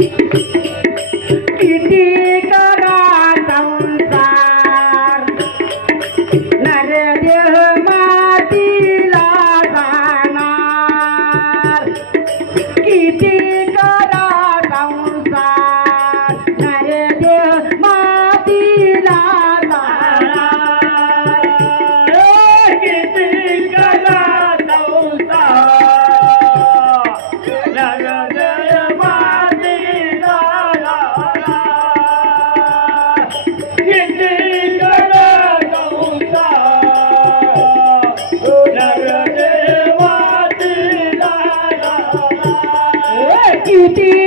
Thank you. किती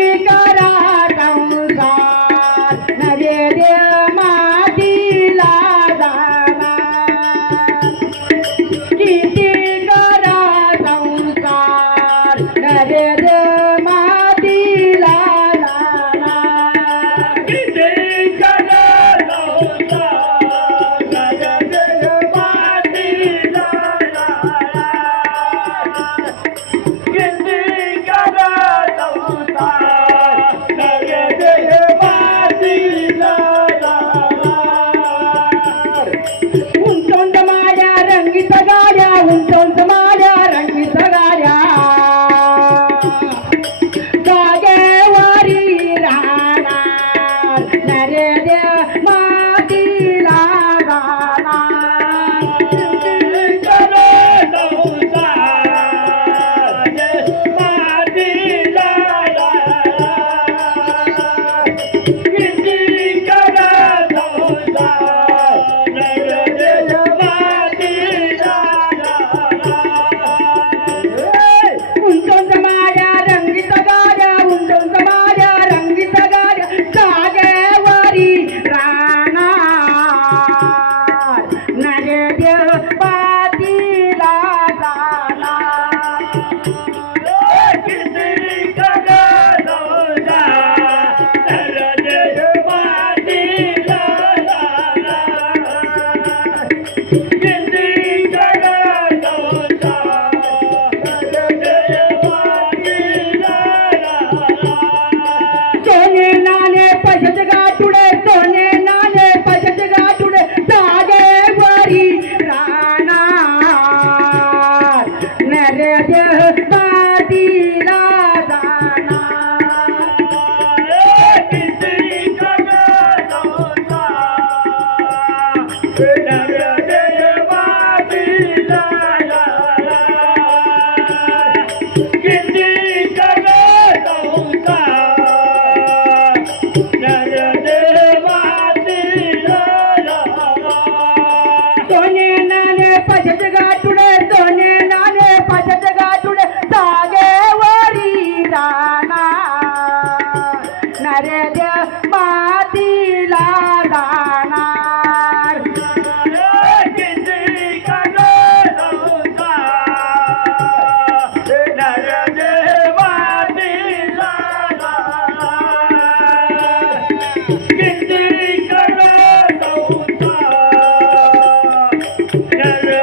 yeah, yeah.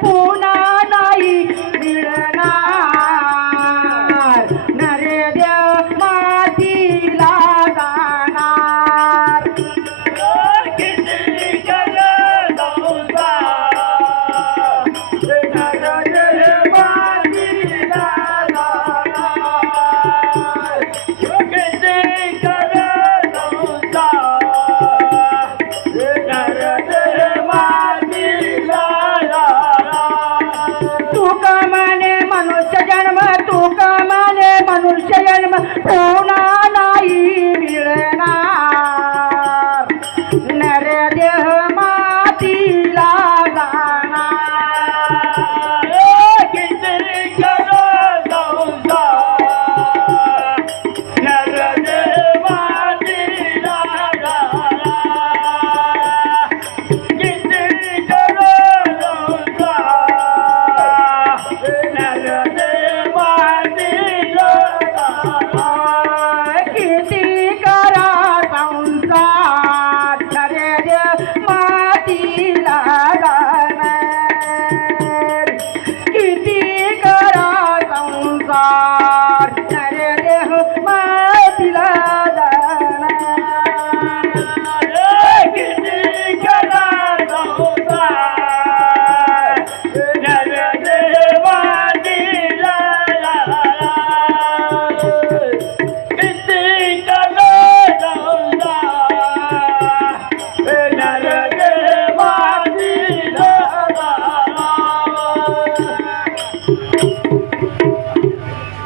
不能。দিয়ে